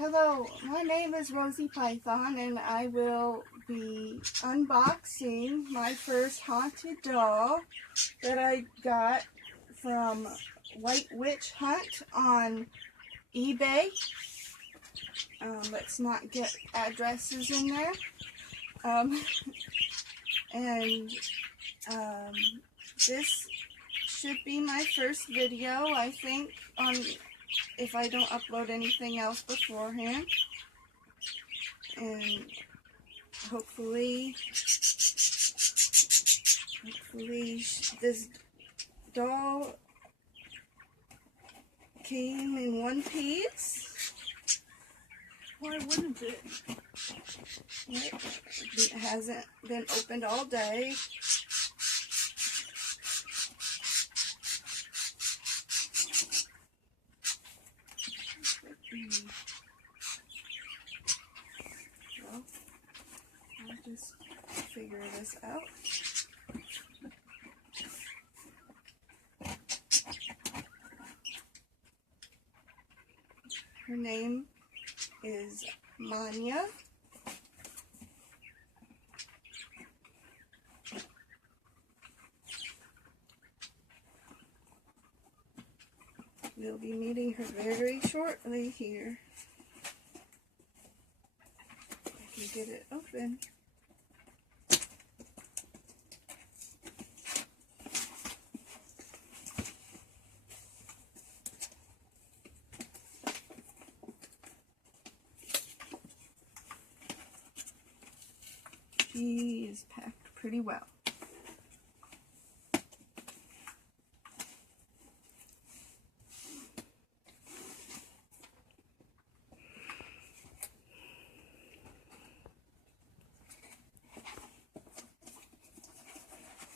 Hello, my name is Rosie Python, and I will be unboxing my first haunted doll that I got from White Witch Hunt on eBay. Let's not get addresses in there. This should be my first video, I think, on if I don't upload anything else beforehand. And hopefully this doll came in one piece. Why wouldn't it? It hasn't been opened all day. Well, I'll just figure this out. Her name is Manya. We'll be meeting her very shortly here. I can get it open. She is packed pretty well.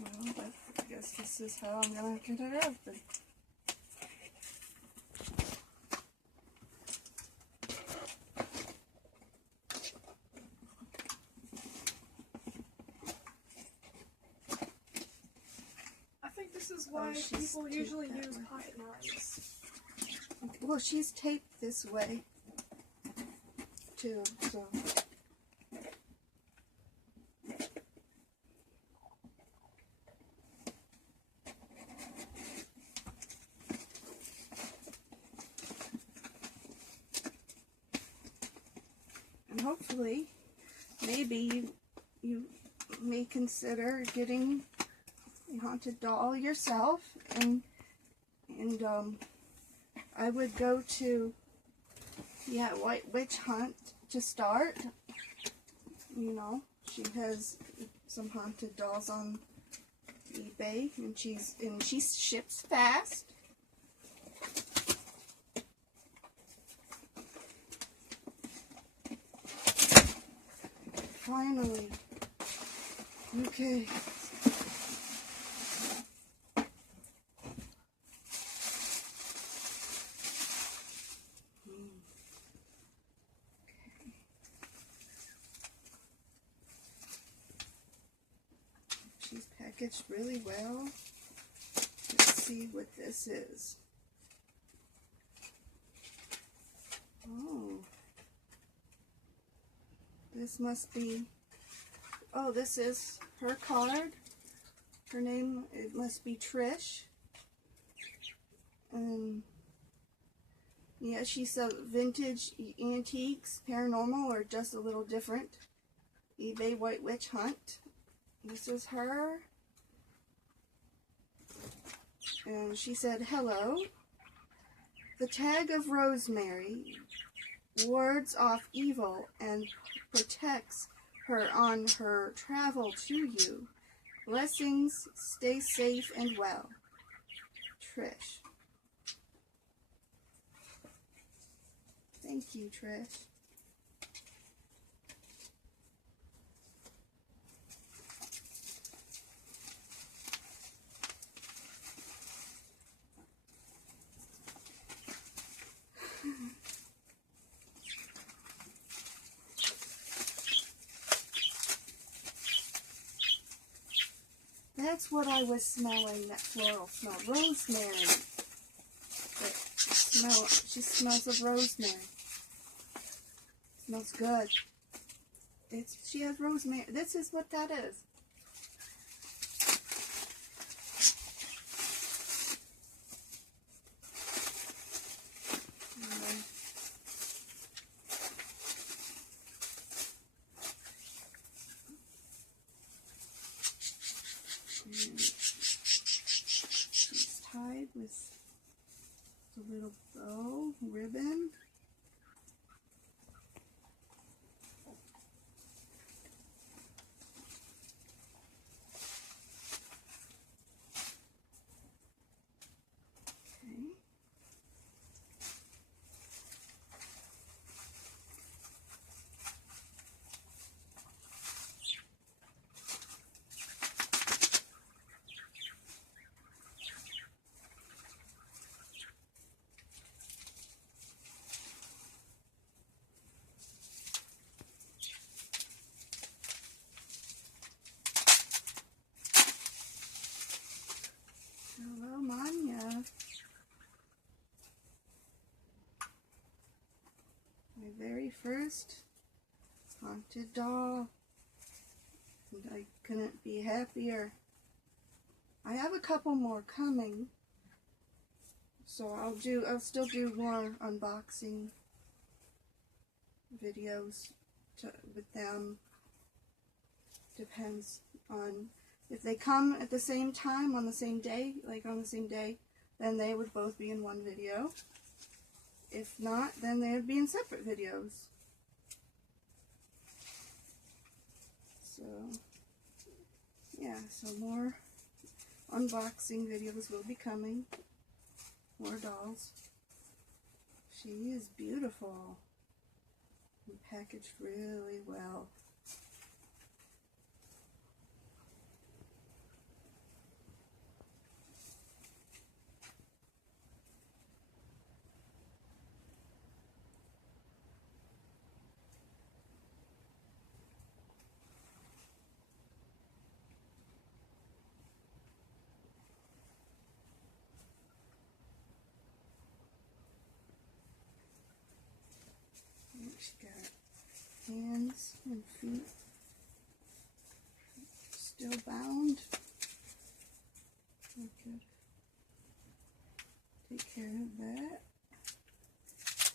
Well, I guess this is how I'm going to get it open. I think this is why people usually use pocket knives. Well, she's taped this way too, so. And hopefully, maybe you may consider getting a haunted doll yourself, and I would go to White Witch Hunt to start. You know, she has some haunted dolls on eBay, and she ships fast. Finally. Okay. She's packaged really well. Let's see what this is. Oh. This must be, oh, this is her card. Her name, it must be Trish. And yeah, she said vintage antiques, paranormal, or just a little different. eBay White Witch Hunt. This is her. And she said, hello. The tag of Rosemary wards off evil and protects her on her travel to you. Blessings, stay safe and well. Trish. Thank you, Trish. That's what I was smelling, that floral smell. Rosemary. She smells of rosemary. Smells good. She has rosemary. This is what that is. It's tied with a little bow ribbon. Hello, Manya. My very first haunted doll. And I couldn't be happier. I have a couple more coming. So I'll still do more unboxing videos with them. Depends on if they come at the same time on the same day, then they would both be in one video. If not, then they would be in separate videos. So, yeah, so more unboxing videos will be coming. More dolls. She is beautiful and packaged really well. She got hands and feet still bound. I could take care of that.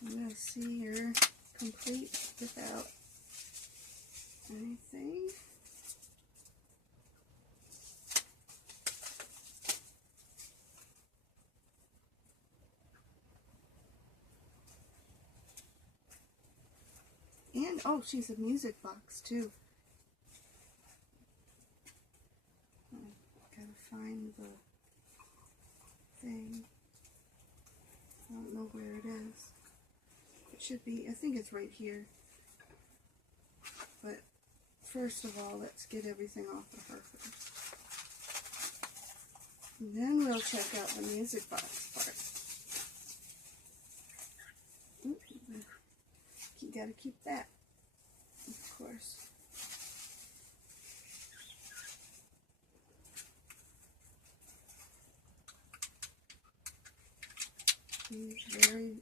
We'll see her complete without anything. And, oh, she's a music box, too. I gotta find the thing. I don't know where it is. It should be, I think it's right here. But, first of all, let's get everything off of her first. And then we'll check out the music box part. You gotta keep that, of course.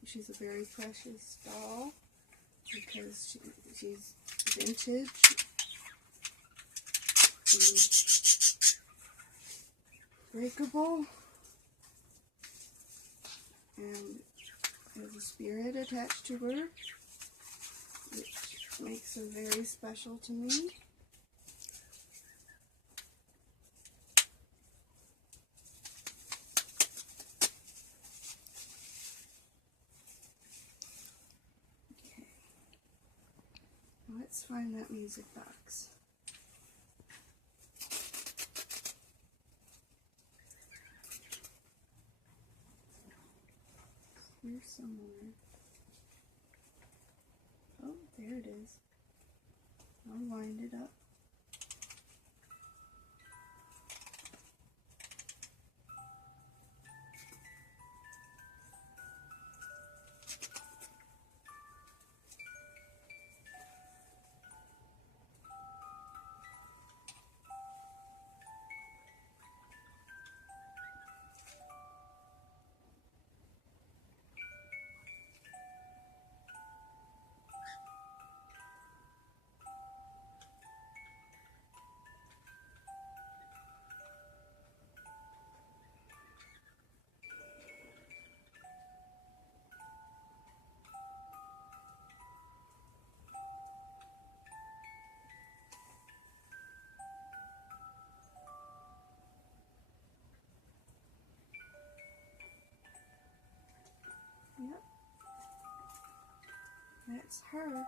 She's a very precious doll because she's vintage and breakable and has a spirit attached to her, which makes her very special to me. Okay, let's find that music box. Here somewhere. Oh, there it is. I'll wind it up. That's her.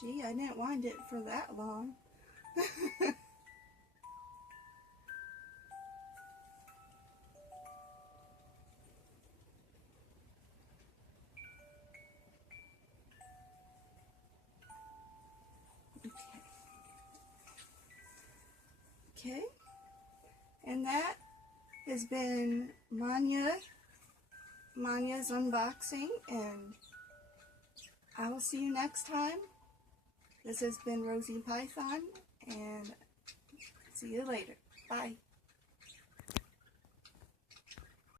Gee, I didn't wind it for that long. Okay, and that has been Manya's unboxing, and I will see you next time. This has been Rosie Python, and see you later. Bye.